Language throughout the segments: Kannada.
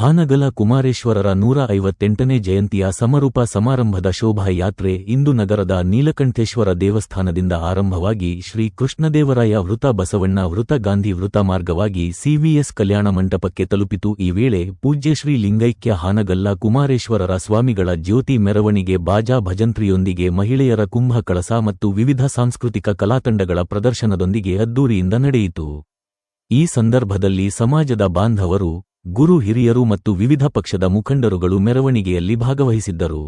ಹಾನಗಲ ಕುಮಾರೇಶ್ವರರ ನೂರ ಐವತ್ತೆಂಟನೇ ಜಯಂತಿಯ ಸಮರೂಪ ಸಮಾರಂಭದ ಶೋಭಾಯಾತ್ರೆ ಇಂದು ನಗರದ ನೀಲಕಂಠೇಶ್ವರ ದೇವಸ್ಥಾನದಿಂದ ಆರಂಭವಾಗಿ ಶ್ರೀ ಕೃಷ್ಣದೇವರಾಯ ವೃತ ಬಸವಣ್ಣ ವೃತ ಗಾಂಧಿ ವೃತ ಮಾರ್ಗವಾಗಿ ಸಿವಿಎಸ್ ಕಲ್ಯಾಣ ಮಂಟಪಕ್ಕೆ ತಲುಪಿತು. ಈ ವೇಳೆ ಪೂಜ್ಯ ಶ್ರೀ ಲಿಂಗೈಕ್ಯ ಹಾನಗಲ್ಲ ಕುಮಾರೇಶ್ವರರ ಸ್ವಾಮಿಗಳ ಜ್ಯೋತಿ ಮೆರವಣಿಗೆ ಬಾಜಾ ಭಜಂತ್ರಿಯೊಂದಿಗೆ ಮಹಿಳೆಯರ ಕುಂಭ ಕಳಸ ಮತ್ತು ವಿವಿಧ ಸಾಂಸ್ಕೃತಿಕ ಕಲಾತಂಡಗಳ ಪ್ರದರ್ಶನದೊಂದಿಗೆ ಅದ್ದೂರಿಯಿಂದ ನಡೆಯಿತು. ಈ ಸಂದರ್ಭದಲ್ಲಿ ಸಮಾಜದ ಬಾಂಧವರು ಗುರು ಹಿರಿಯರು ಮತ್ತು ವಿವಿಧ ಪಕ್ಷದ ಮುಖಂಡರುಗಳು ಮೆರವಣಿಗೆಯಲ್ಲಿ ಭಾಗವಹಿಸಿದ್ದರು.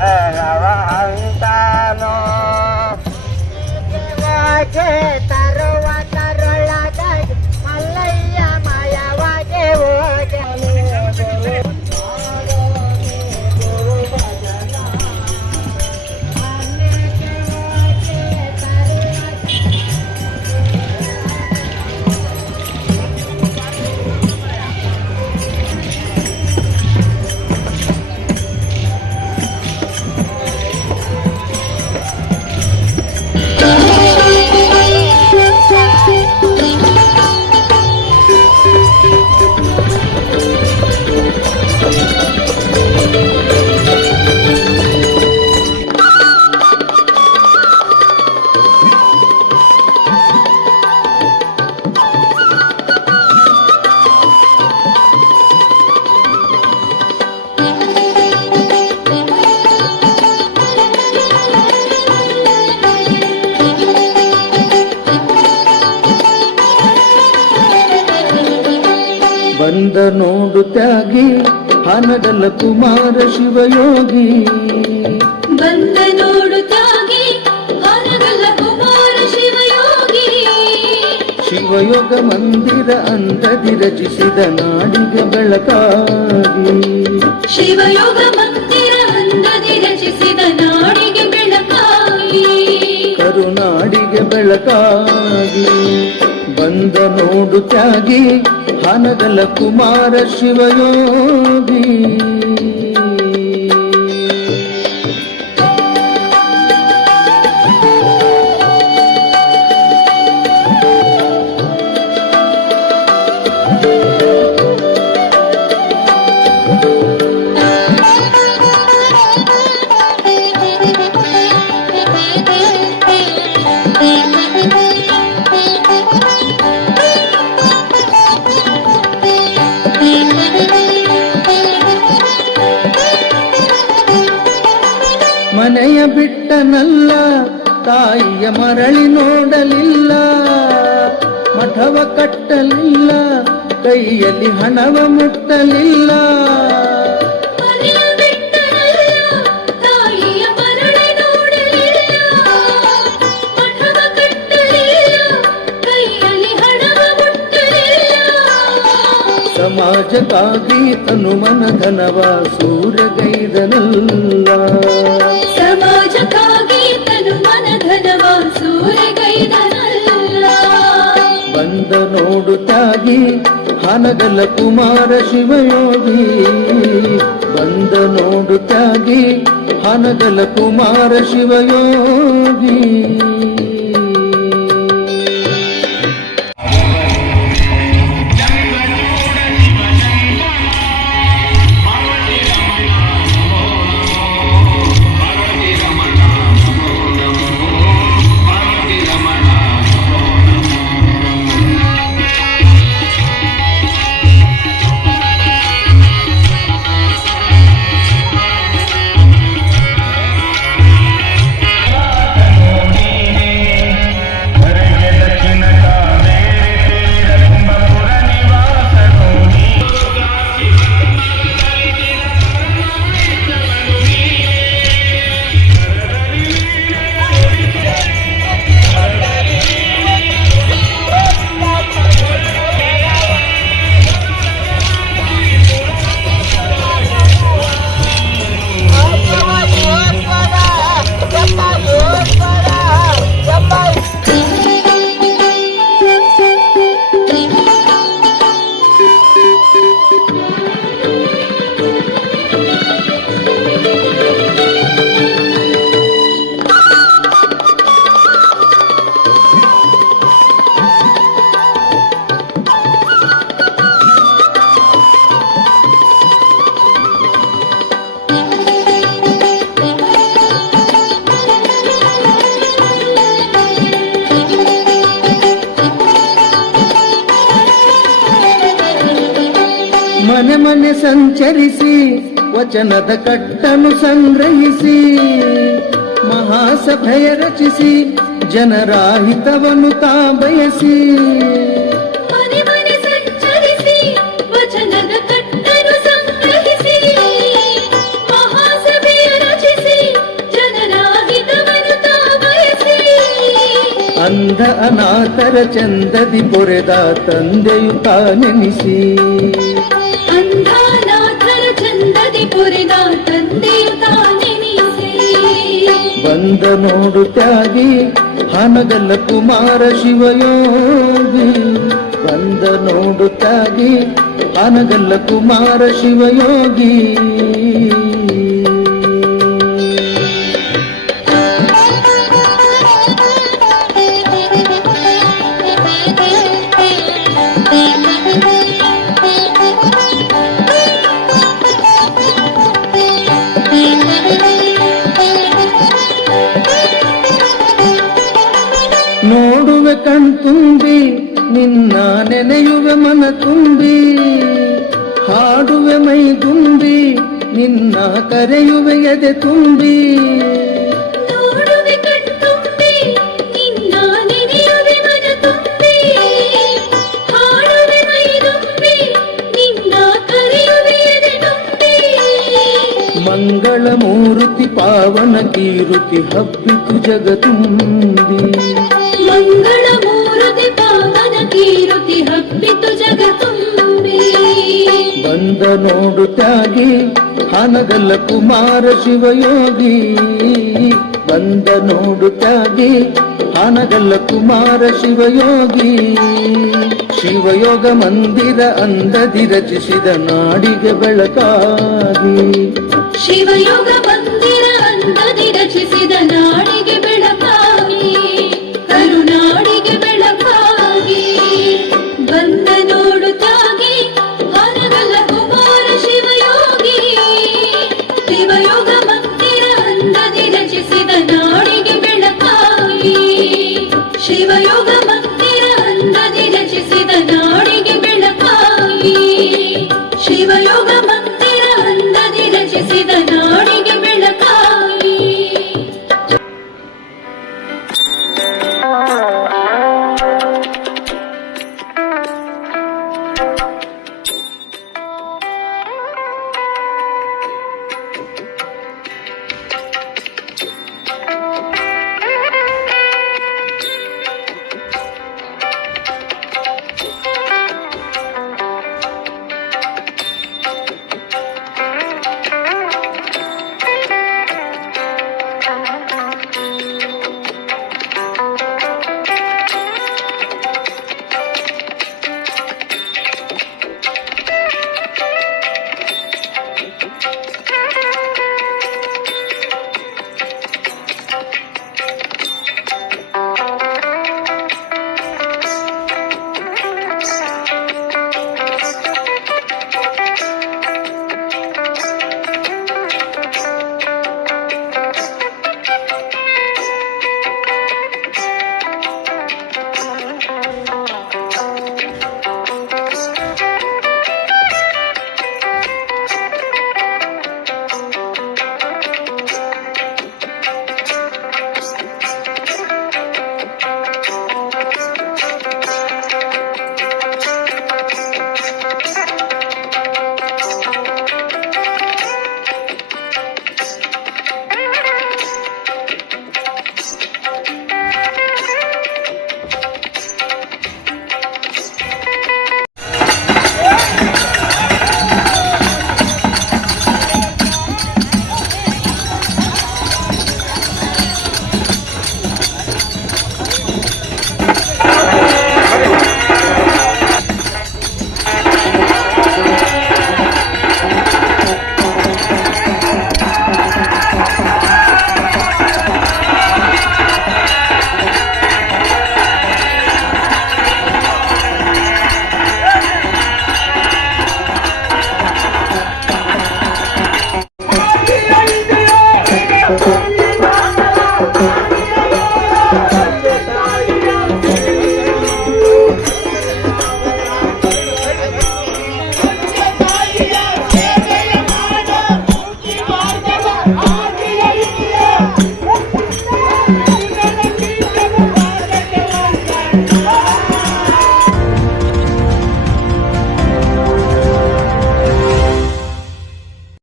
એના વાંતાનો ನೋಡು ತ್ಯಾಗಿ ಹನಗಲ ಕುಮಾರ ಶಿವಯೋಗಿ. ಬಂದ ನೋಡುತ್ತಾಗಿ ಹನಗಲ ಕುಮಾರ ಶಿವಯೋಗಿ. ಶಿವಯೋಗ ಮಂದಿರ ಅಂದದಿ ರಚಿಸಿದ ನಾಡಿಗೆ ಬೆಳಕಾಗಿ. ಶಿವಯೋಗ ಮಂದಿರ ಅಂದದಿ ರಚಿಸಿದ ನಾಡಿಗೆ ಬೆಳಕಾಗಿ. ಕರುನಾಡಿಗೆ ಬೆಳಕಾಗಿ. ಬಂದ ನೋಡು ತ್ಯಾಗಿ ಹನಗಲ ಕುಮಾರ ಶಿವಯೋಗಿ. ಮರಳಿ ನೋಡಲಿಲ್ಲ ಮಠವ ಕಟ್ಟಲಿಲ್ಲ ಕೈಯಲ್ಲಿ ಹಣವ ಮುಟ್ಟಲಿಲ್ಲ. ಸಮಾಜಕ್ಕಾಗಿ ತನು ಮನಧನವ ಸೂರ್ಯಗೈದನಲ್ಲ. ತಾಗಿ ಹನಗಲ ಕುಮಾರ ಶಿವಯೋಗಿ ಬಂದ ನೋಡು ತ್ಯಾಗಿ ಹನಗಲ ಕುಮಾರ ಶಿವಯೋಗಿ. ವಚನದ ಕಟ್ಟನ್ನು ಸಂಗ್ರಹಿಸಿ ಮಹಾಸಭೆಯ ರಚಿಸಿ ಜನರ ಹಿತವನ್ನು ತಾ ಬಯಸಿ ಮನೆ ಮನೆ ಸಂಚರಿಸಿ ವಚನದ ಕಟ್ಟನ್ನು ಸಂಗ್ರಹಿಸಿ ಮಹಾಸಭೆಯ ರಚಿಸಿ ಜನರ ಹಿತವನ್ನು ತಾ ಬಯಸಿ ಅಂಧ ಅನಾಥರ ಚಂದದಿ ಪೊರೆದ ತಂದೆಯು ತಾನೆನಿಸಿ ಬಂದ ನೋಡು ತ್ಯಾಗಿ ಹನಗಲ್ಲ ಕುಮಾರ ಶಿವಯೋಗಿ. ಬಂದ ನೋಡು ತ್ಯಾಗಿ ಹನಗಲ್ಲ ಕುಮಾರ ಶಿವಯೋಗಿ. ತುಂಬಿ ನಿನ್ನ ನೆನೆಯುವೆ ಮನ ತುಂಬಿ ಹಾಡುವೆ ಮೈ ತುಂಬಿ ನಿನ್ನ ಕರೆಯುವೆ ಎದೆ ತುಂಬಿ. ಮಂಗಳ ಮೂರುತಿ ಪಾವನ ಕೀರುತಿ ಹಬ್ಬಿತು ಜಗತುಂಬಿ. ಮಂಗಳ ತುಂಬಿ. ಬಂದ ನೋಡು ತ್ಯಾಗಿ ಹನಗಲ್ಲ ಕುಮಾರ ಶಿವಯೋಗಿ. ಬಂದ ನೋಡು ತ್ಯಾಗಿ ಹನಗಲ್ಲ ಕುಮಾರ ಶಿವಯೋಗಿ. ಶಿವಯೋಗ ಮಂದಿರ ಅಂದದಿ ರಚಿಸಿದ ನಾಡಿಗೆ ಬೆಳಕಾಗಿ. ಶಿವಯೋಗ ಮಂದಿರ ಅಂದದಿ ರಚಿಸಿದ ನಾಡಿ